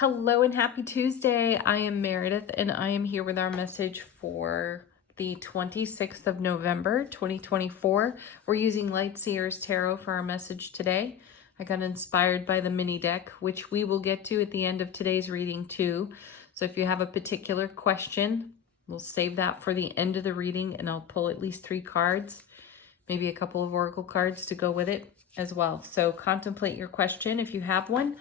Hello and happy Tuesday. I am Meredith and I am here with our message for the 26th of November, 2024. We're using Light Seers Tarot for our message today. I got inspired by the mini deck, which we will get to at the end of today's reading too. So if you have a particular question, we'll save that for the end of the reading and I'll pull at least 3 cards, maybe a couple of oracle cards to go with it as well. So contemplate your question if you have one.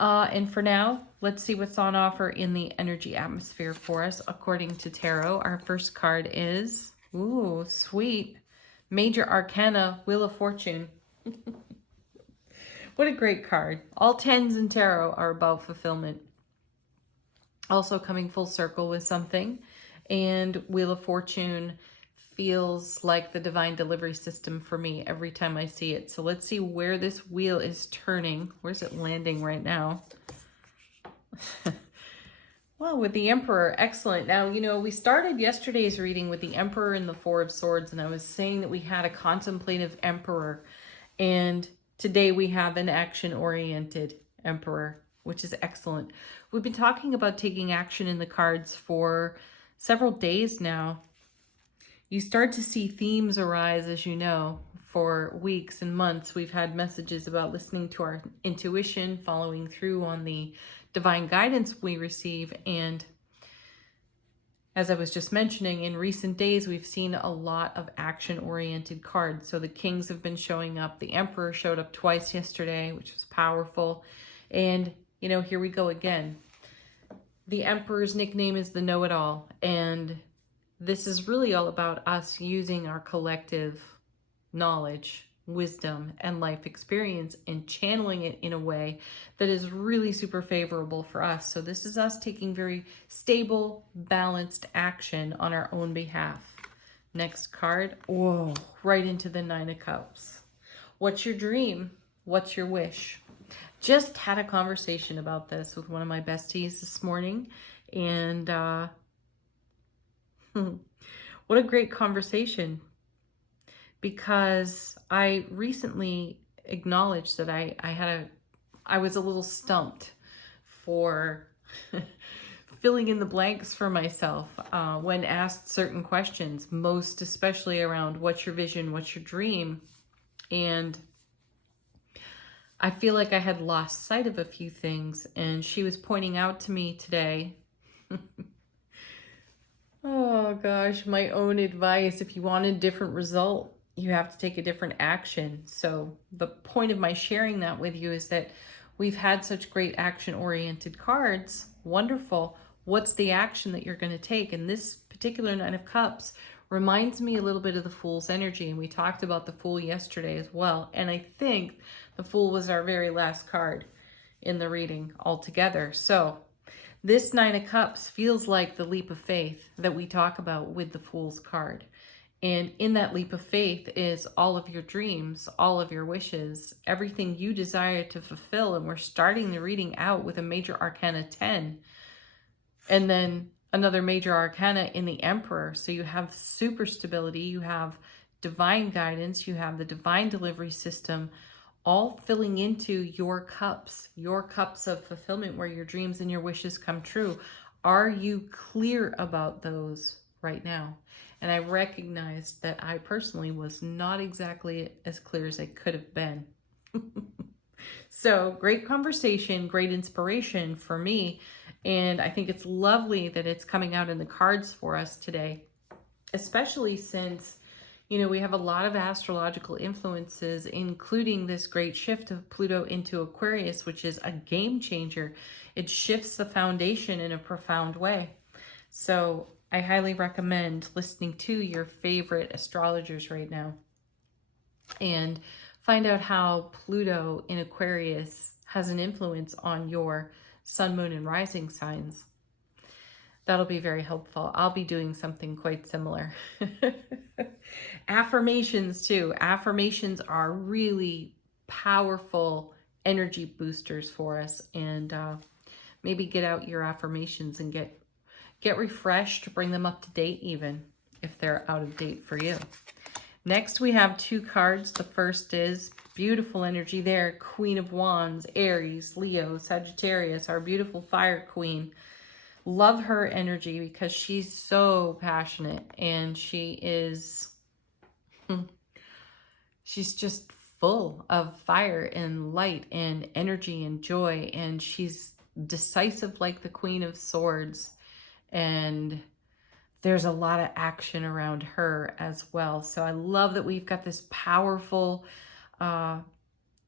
And for now, let's see what's on offer in the energy atmosphere for us. According to tarot, our first card is, ooh, sweet, Major Arcana, Wheel of Fortune. What a great card. All 10s in tarot are about fulfillment. Also coming full circle with something. And Wheel of Fortune feels like the divine delivery system for me every time I see it. So let's see where this wheel is turning. Where's it landing right now? Well, with the Emperor, excellent. Now, you know, we started yesterday's reading with the Emperor and the Four of Swords, and I was saying that we had a contemplative Emperor, and today we have an action-oriented Emperor, which is excellent. We've been talking about taking action in the cards for several days now. You start to see themes arise, as you know, for weeks and months. We've had messages about listening to our intuition, following through on the divine guidance we receive. And as I was just mentioning, in recent days, we've seen a lot of action-oriented cards. So the Kings have been showing up. The Emperor showed up twice yesterday, which was powerful. And, you know, here we go again. The Emperor's nickname is the Know-It-All. And this is really all about us using our collective knowledge, wisdom, and life experience and channeling it in a way that is really super favorable for us. So this is us taking very stable, balanced action on our own behalf. Next card. Whoa, right into the 9 of Cups. What's your dream? What's your wish? Just had a conversation about this with one of my besties this morning, and what a great conversation, because I recently acknowledged that I was a little stumped for filling in the blanks for myself when asked certain questions, most especially around what's your vision, what's your dream. And I feel like I had lost sight of a few things, and she was pointing out to me today oh gosh, my own advice. If you want a different result, you have to take a different action. So the point of my sharing that with you is that we've had such great action-oriented cards. Wonderful. What's the action that you're going to take? And this particular 9 of Cups reminds me a little bit of the Fool's energy. And we talked about the Fool yesterday as well. And I think the Fool was our very last card in the reading altogether. So this 9 of Cups feels like the leap of faith that we talk about with the Fool's card. And in that leap of faith is all of your dreams, all of your wishes, everything you desire to fulfill. And we're starting the reading out with a Major Arcana 10. And then another Major Arcana in the Emperor. So you have super stability, you have divine guidance, you have the divine delivery system, all filling into your cups of fulfillment where your dreams and your wishes come true. Are you clear about those right now? And I recognized that I personally was not exactly as clear as I could have been. So great conversation, great inspiration for me. And I think it's lovely that it's coming out in the cards for us today, especially since, you know, we have a lot of astrological influences, including this great shift of Pluto into Aquarius, which is a game changer. It shifts the foundation in a profound way. So I highly recommend listening to your favorite astrologers right now and find out how Pluto in Aquarius has an influence on your sun, moon, and rising signs. That'll be very helpful. I'll be doing something quite similar. Affirmations too. Affirmations are really powerful energy boosters for us. And maybe get out your affirmations and get refreshed, bring them up to date even if they're out of date for you. Next, we have 2 cards. The first is beautiful energy there. Queen of Wands, Aries, Leo, Sagittarius, our beautiful fire queen. Love her energy because she's so passionate, and she's just full of fire and light and energy and joy, and she's decisive like the Queen of Swords, and there's a lot of action around her as well. So I love that we've got this powerful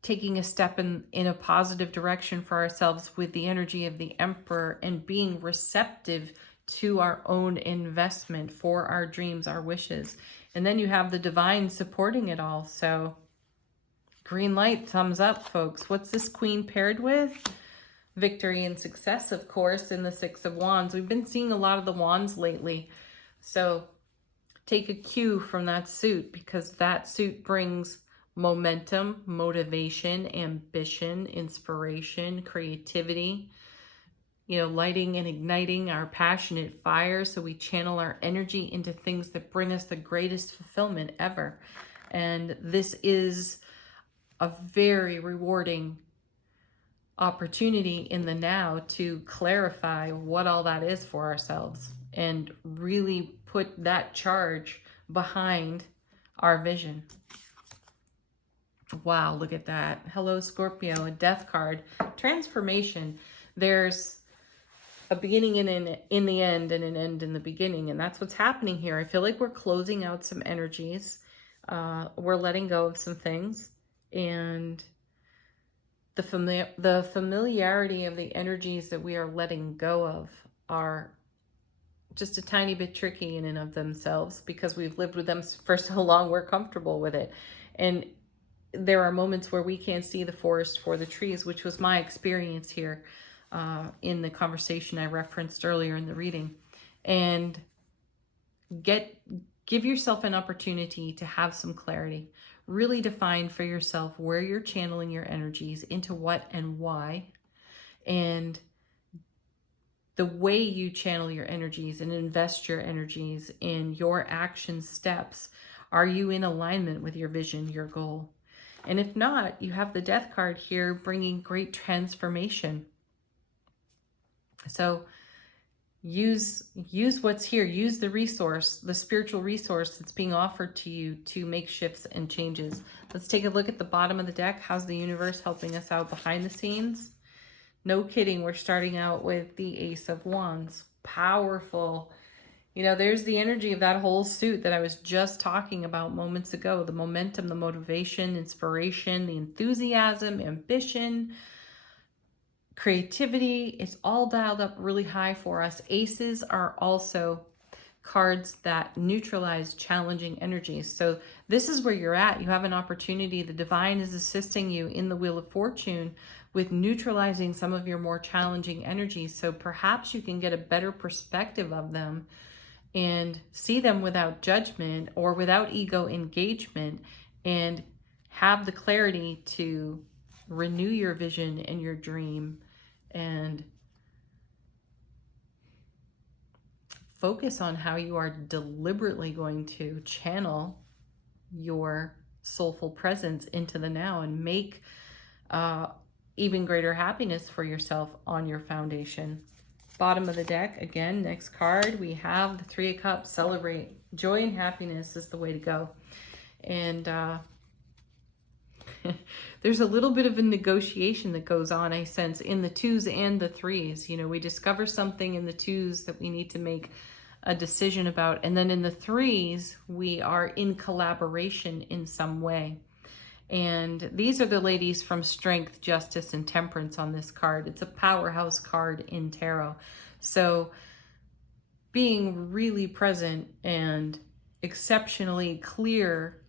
taking a step in a positive direction for ourselves with the energy of the Emperor, and being receptive to our own investment for our dreams, our wishes. And then you have the divine supporting it all. So green light, thumbs up, folks. What's this queen paired with? Victory and success, of course, in the Six of Wands. We've been seeing a lot of the wands lately. So take a cue from that suit, because that suit brings momentum, motivation, ambition, inspiration, creativity, lighting and igniting our passionate fire, so we channel our energy into things that bring us the greatest fulfillment ever. And this is a very rewarding opportunity in the now to clarify what all that is for ourselves, and really put that charge behind our vision. Wow, look at that. Hello, Scorpio, a death card. Transformation. There's a beginning in the end, and an end in the beginning. And that's what's happening here. I feel like we're closing out some energies. We're letting go of some things. And the familiarity of the energies that we are letting go of are just a tiny bit tricky in and of themselves, because we've lived with them for so long, we're comfortable with it. And there are moments where we can't see the forest for the trees, which was my experience here in the conversation I referenced earlier in the reading. And give yourself an opportunity to have some clarity. Really define for yourself where you're channeling your energies, into what and why. And the way you channel your energies and invest your energies in your action steps, are you in alignment with your vision, your goal? And if not, you have the death card here bringing great transformation. So use what's here. Use the resource, the spiritual resource that's being offered to you to make shifts and changes. Let's take a look at the bottom of the deck. How's the universe helping us out behind the scenes? No kidding. We're starting out with the Ace of Wands. Powerful. There's the energy of that whole suit that I was just talking about moments ago. The momentum, the motivation, inspiration, the enthusiasm, ambition, creativity. It's all dialed up really high for us. Aces are also cards that neutralize challenging energies. So this is where you're at. You have an opportunity. The divine is assisting you in the Wheel of Fortune with neutralizing some of your more challenging energies. So perhaps you can get a better perspective of them and see them without judgment or without ego engagement, and have the clarity to renew your vision and your dream, and focus on how you are deliberately going to channel your soulful presence into the now, and make even greater happiness for yourself on your foundation. Bottom of the deck, again, next card, we have the Three of Cups. Celebrate. Joy and happiness is the way to go. And there's a little bit of a negotiation that goes on, I sense, in the twos and the threes. We discover something in the twos that we need to make a decision about. And then in the threes, we are in collaboration in some way. And these are the ladies from Strength, Justice, and Temperance on this card. It's a powerhouse card in tarot. So being really present and exceptionally clear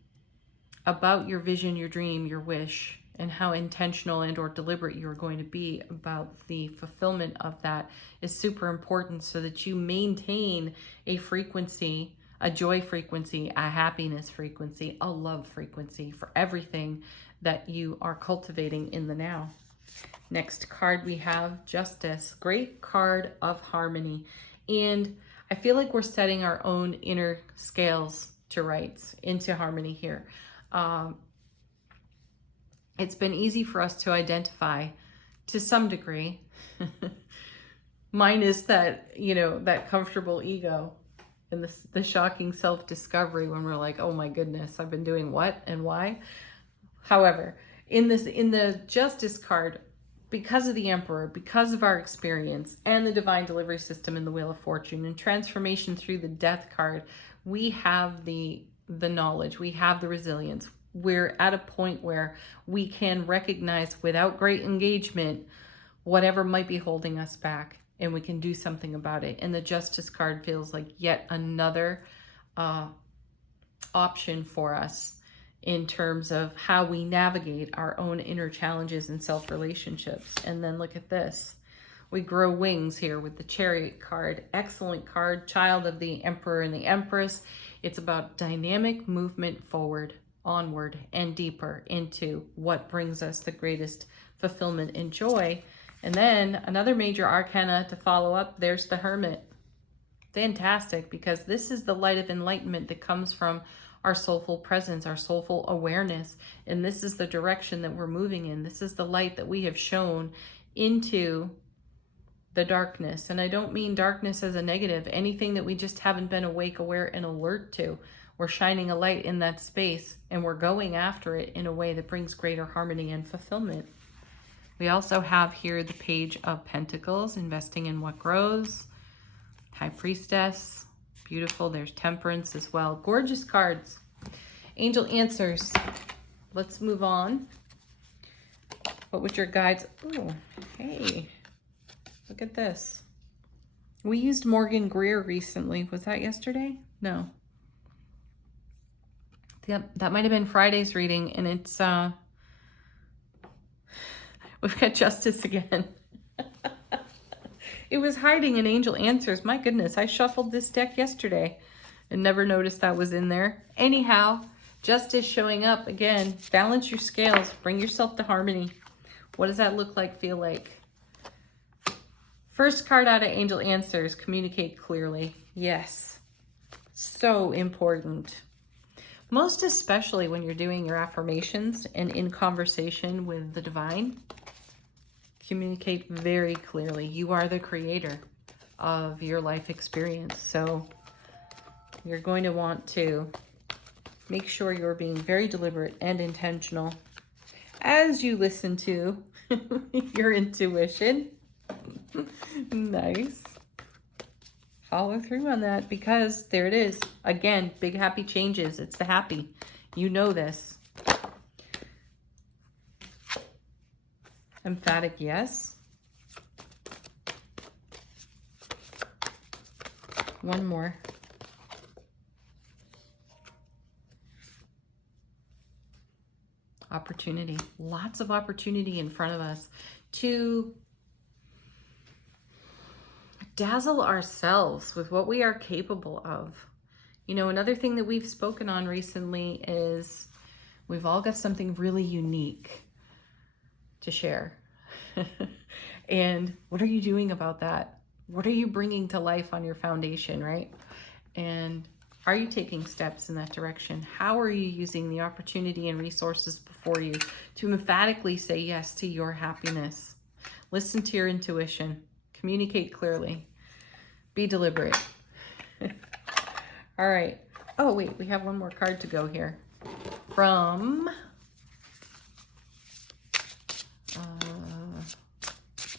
about your vision, your dream, your wish, and how intentional and or deliberate you're going to be about the fulfillment of that is super important, so that you maintain a frequency, a joy frequency, a happiness frequency, a love frequency for everything that you are cultivating in the now. Next card we have Justice. Great card of harmony. And I feel like we're setting our own inner scales to rights, into harmony here. it's been easy for us to identify to some degree. Mine is that, that comfortable ego and the shocking self-discovery when we're like, oh my goodness, I've been doing what and why? However, in the Justice card, because of the Emperor, because of our experience and the Divine Delivery System in the Wheel of Fortune and transformation through the Death card, we have the knowledge, we have the resilience. We're at a point where we can recognize without great engagement whatever might be holding us back, and we can do something about it. And the Justice card feels like yet another option for us in terms of how we navigate our own inner challenges and self-relationships. And then look at this. We grow wings here with the Chariot card. Excellent card, child of the Emperor and the Empress. It's about dynamic movement forward, onward, and deeper into what brings us the greatest fulfillment and joy. And then another major arcana to follow up, there's the Hermit. Fantastic, because this is the light of enlightenment that comes from our soulful presence, our soulful awareness. And this is the direction that we're moving in. This is the light that we have shown into the darkness. And I don't mean darkness as a negative, anything that we just haven't been awake, aware, and alert to. We're shining a light in that space, and we're going after it in a way that brings greater harmony and fulfillment. We also have here the Page of Pentacles, investing in what grows. High Priestess, beautiful. There's Temperance as well. Gorgeous cards. Angel answers. Let's move on. What would your guides... Oh, hey, look at this. We used Morgan Greer recently. Was that yesterday? No. Yep, that might have been Friday's reading, and it's... We've got Justice again. It was hiding in Angel Answers. My goodness, I shuffled this deck yesterday and never noticed that was in there. Anyhow, Justice showing up again. Balance your scales. Bring yourself to harmony. What does that look like, feel like? First card out of Angel Answers, communicate clearly. Yes, so important. Most especially when you're doing your affirmations and in conversation with the divine. Communicate very clearly. You are the creator of your life experience. So you're going to want to make sure you're being very deliberate and intentional as you listen to your intuition. Nice. Follow through on that, because there it is. Again, big happy changes. It's the happy. You know this. Emphatic yes. One more. Opportunity. Lots of opportunity in front of us to dazzle ourselves with what we are capable of. You know, another thing that we've spoken on recently is we've all got something really unique to share. And what are you doing about that? What are you bringing to life on your foundation, right? And are you taking steps in that direction? How are you using the opportunity and resources before you to emphatically say yes to your happiness? Listen to your intuition. Communicate clearly. Be deliberate. All right. Oh, wait, we have one more card to go here. From...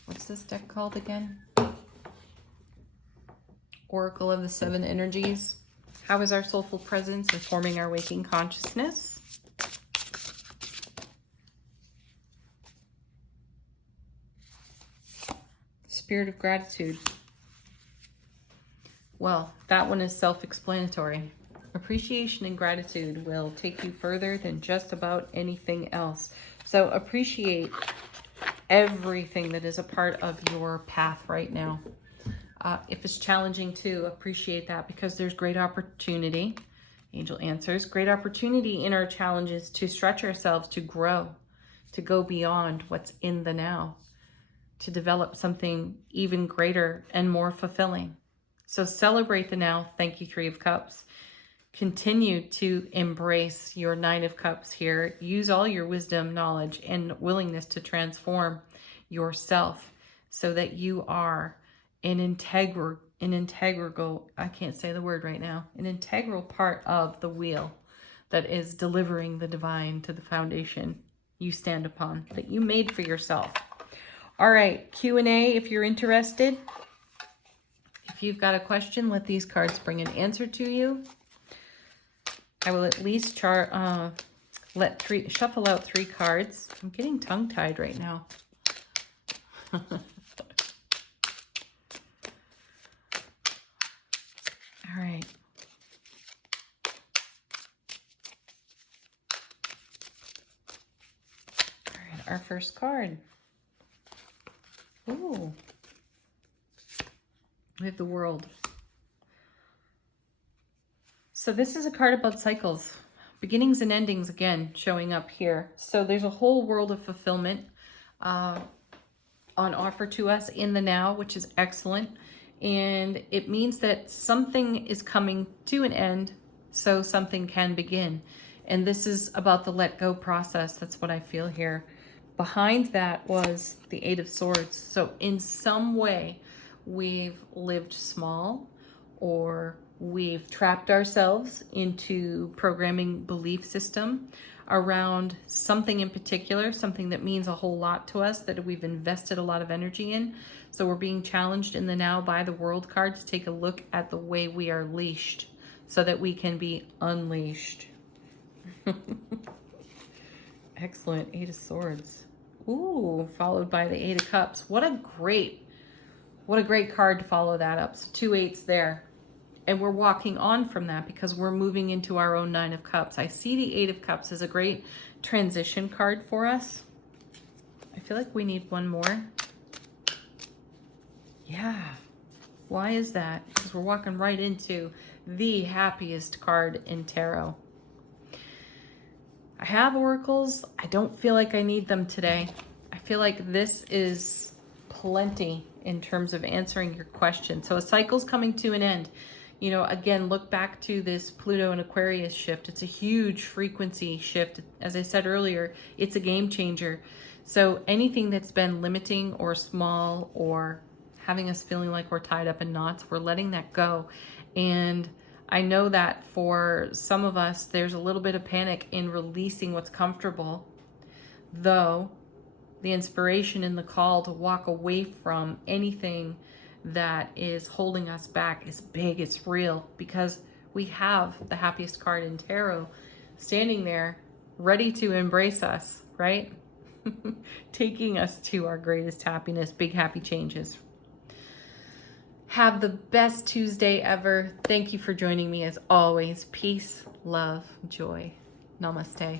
what's this deck called again? Oracle of the Seven Energies. How is our soulful presence informing our waking consciousness? Spirit of gratitude. Well, that one is self-explanatory. Appreciation and gratitude will take you further than just about anything else. So appreciate everything that is a part of your path right now. If it's challenging too, appreciate that, because there's great opportunity. Angel answers, great opportunity in our challenges to stretch ourselves, to grow, to go beyond what's in the now, to develop something even greater and more fulfilling. So celebrate the now. Thank you, Three of Cups. Continue to embrace your Nine of Cups here. Use all your wisdom, knowledge, and willingness to transform yourself so that you are an integral, I can't say the word right now, an integral part of the wheel that is delivering the divine to the foundation you stand upon, that you made for yourself. All right, Q&A if you're interested. If you've got a question, let these cards bring an answer to you. I will at least shuffle out 3 cards. I'm getting tongue-tied right now. All right. All right, our first card. Ooh. We have the World. So this is a card about cycles, beginnings and endings again showing up here. So there's a whole world of fulfillment on offer to us in the now, which is excellent. And it means that something is coming to an end so something can begin. And this is about the let go process. That's what I feel here. Behind that was the Eight of Swords. So in some way, we've lived small, or we've trapped ourselves into programming belief system around something in particular, something that means a whole lot to us, that we've invested a lot of energy in. So we're being challenged in the now by the World card to take a look at the way we are leashed so that we can be unleashed. Excellent. Eight of Swords. Ooh, followed by the Eight of Cups. What a great card to follow that up. So 2 8s there. And we're walking on from that because we're moving into our own Nine of Cups. I see the Eight of Cups as a great transition card for us. I feel like we need one more. Yeah. Why is that? Because we're walking right into the happiest card in tarot. I have oracles. I don't feel like I need them today. I feel like this is plenty in terms of answering your question. So a cycle's coming to an end. You know, again, look back to this Pluto and Aquarius shift. It's a huge frequency shift. As I said earlier, it's a game changer. So anything that's been limiting or small or having us feeling like we're tied up in knots, we're letting that go. And I know that for some of us, there's a little bit of panic in releasing what's comfortable, though the inspiration and the call to walk away from anything that is holding us back is big, it's real, because we have the happiest card in tarot standing there ready to embrace us, right? Taking us to our greatest happiness, big happy changes. Have the best Tuesday ever. Thank you for joining me as always. Peace, love, joy. Namaste.